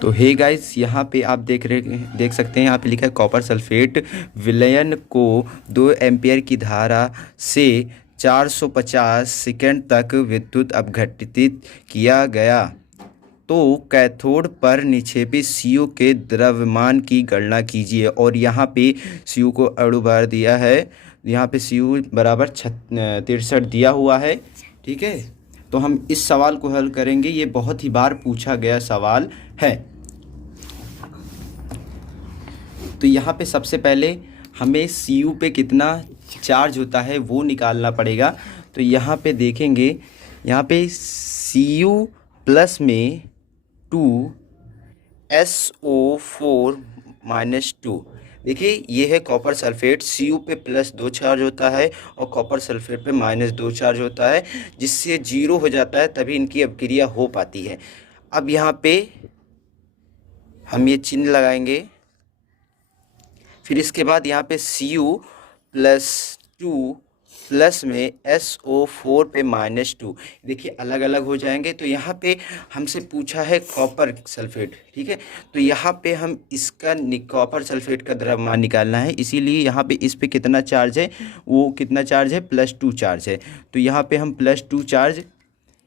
तो hey guys, यहाँ पे आप देख सकते हैं, यहाँ पे लिखा है कॉपर सल्फेट विलयन को 2 एम्पीयर की धारा से 450 सेकंड तक विद्युत अपघटित किया गया। तो कैथोड पर निक्षेपित सीयू के द्रव्यमान की गणना कीजिए। और यहाँ पे सीयू को अणु भार दिया है, यहाँ पे सीयू बराबर 63 दिया हुआ है। ठीक है, तो हम इस सवाल को हल करेंगे। ये बहुत ही बार पूछा गया सवाल है। तो यहाँ पे सबसे पहले हमें सीयू पे कितना चार्ज होता है वो निकालना पड़ेगा। तो यहाँ पे देखेंगे, यहाँ पे सीयू प्लस में 2SO4-2। देखिए, ये है कॉपर सल्फेट। सीयू पे +2 चार्ज होता है और कॉपर सल्फेट पे -2 चार्ज होता है, जिससे 0 हो जाता है, तभी इनकी अपक्रिया हो पाती है। अब यहाँ पे हम ये चिन्ह लगाएंगे। फिर इसके बाद यहाँ पे Cu+2 प्लस में SO4 पे -2, देखिए अलग अलग हो जाएंगे। तो यहाँ पे हमसे पूछा है कॉपर सल्फेट। ठीक है, तो यहाँ पे हम इसका कॉपर सल्फेट का द्रव्यमान निकालना है, इसीलिए यहाँ पे इस पे कितना चार्ज है, वो कितना चार्ज है, +2 चार्ज है। तो यहाँ पे हम +2 चार्ज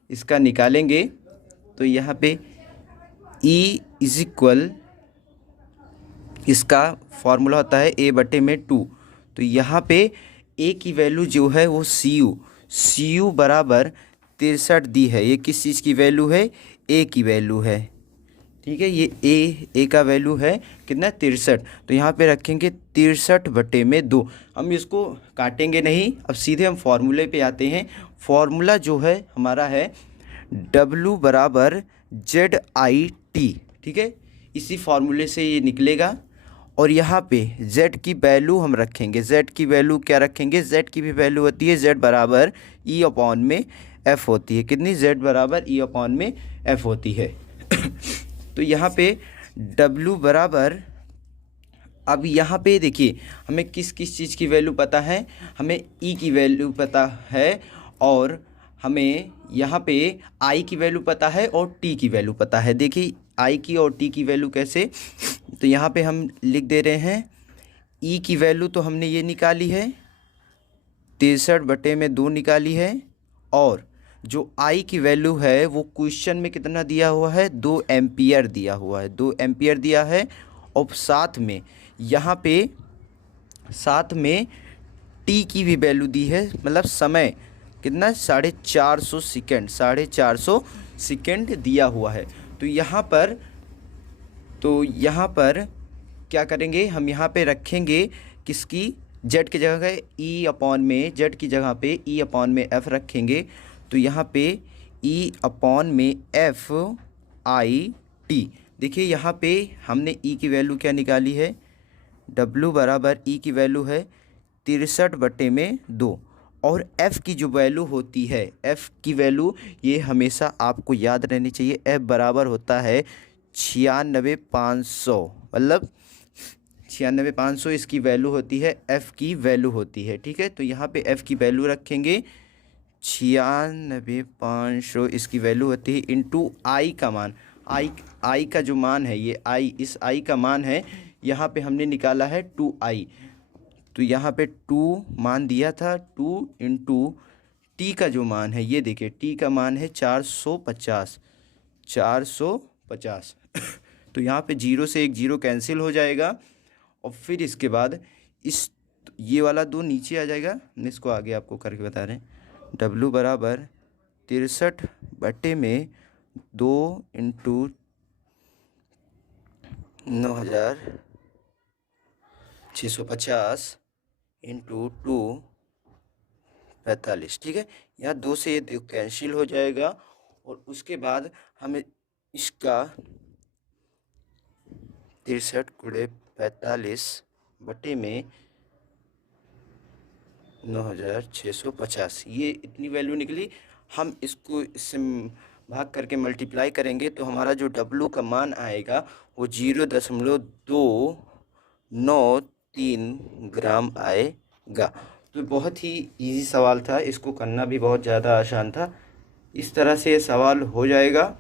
इसका निकालेंगे। तो यहाँ पे E इज इक्वल, इसका फॉर्मूला होता है A/2। तो यहाँ पे ए की वैल्यू जो है वो सी यू बराबर 63 दी है। ये किस चीज़ की वैल्यू है, ए की वैल्यू है। ठीक है, ये ए का वैल्यू है कितना, 63। तो यहाँ पे रखेंगे 63/2। हम इसको काटेंगे नहीं, अब सीधे हम फॉर्मूले पे आते हैं। फॉर्मूला जो है हमारा है W बराबर ZIT। ठीक है, इसी फॉर्मूले से ये निकलेगा। और यहाँ पे Z की वैल्यू हम रखेंगे। Z की वैल्यू क्या रखेंगे, Z की भी वैल्यू होती है Z बराबर E/F होती है। कितनी, Z बराबर E/F होती है। तो यहाँ पे W बराबर, अब यहाँ पे देखिए हमें किस किस चीज़ की वैल्यू पता है, हमें E की वैल्यू पता है, और हमें यहाँ पे I की वैल्यू पता है और T की वैल्यू पता है। देखिए I की और T की वैल्यू कैसे, तो यहाँ पे हम लिख दे रहे हैं। E की वैल्यू तो हमने ये निकाली है, 63/2 निकाली है। और जो I की वैल्यू है वो क्वेश्चन में कितना दिया हुआ है, 2 एम्पियर दिया हुआ है, 2 एम्पियर दिया है। और साथ में यहाँ पे T की भी वैल्यू दी है, मतलब समय कितना, 450 सेकेंड, 450 सेकेंड दिया हुआ है। तो यहाँ पर क्या करेंगे, हम यहाँ पे रखेंगे किसकी, Z की जगह है Z की जगह पे E/F रखेंगे। तो यहाँ पे E/F/IT। देखिए यहाँ पे हमने E की वैल्यू क्या निकाली है, W बराबर E की वैल्यू है 63/2। और F की जो वैल्यू होती है, F की वैल्यू ये हमेशा आपको याद रहनी चाहिए। F बराबर होता है 96,500, मतलब 96,500 इसकी वैल्यू होती है, F की वैल्यू होती है। ठीक है, तो यहाँ पे F की वैल्यू रखेंगे 96,500 इसकी वैल्यू होती है, इंटू I का मान। I का जो मान है, ये इस I का मान है, यहाँ पे हमने निकाला है 2I। तो यहाँ पे 2 मान दिया था, 2 इंटू T का जो मान है, ये देखिए T का मान है 450। तो यहाँ पे 0 से एक 0 कैंसिल हो जाएगा। और फिर इसके बाद ये वाला 2 नीचे आ जाएगा। हम इसको आगे आपको करके बता रहे हैं। W बराबर 63/2 इंटू 9650 इंटू 245। ठीक है, यहाँ 2 से ये कैंसिल हो जाएगा। और उसके बाद हमें इसका 63/45/9650, ये इतनी वैल्यू निकली। हम इसको इससे भाग करके मल्टीप्लाई करेंगे तो हमारा जो W का मान आएगा वो 0.293 ग्राम आएगा। तो बहुत ही इजी सवाल था, इसको करना भी बहुत ज़्यादा आसान था। इस तरह से ये सवाल हो जाएगा।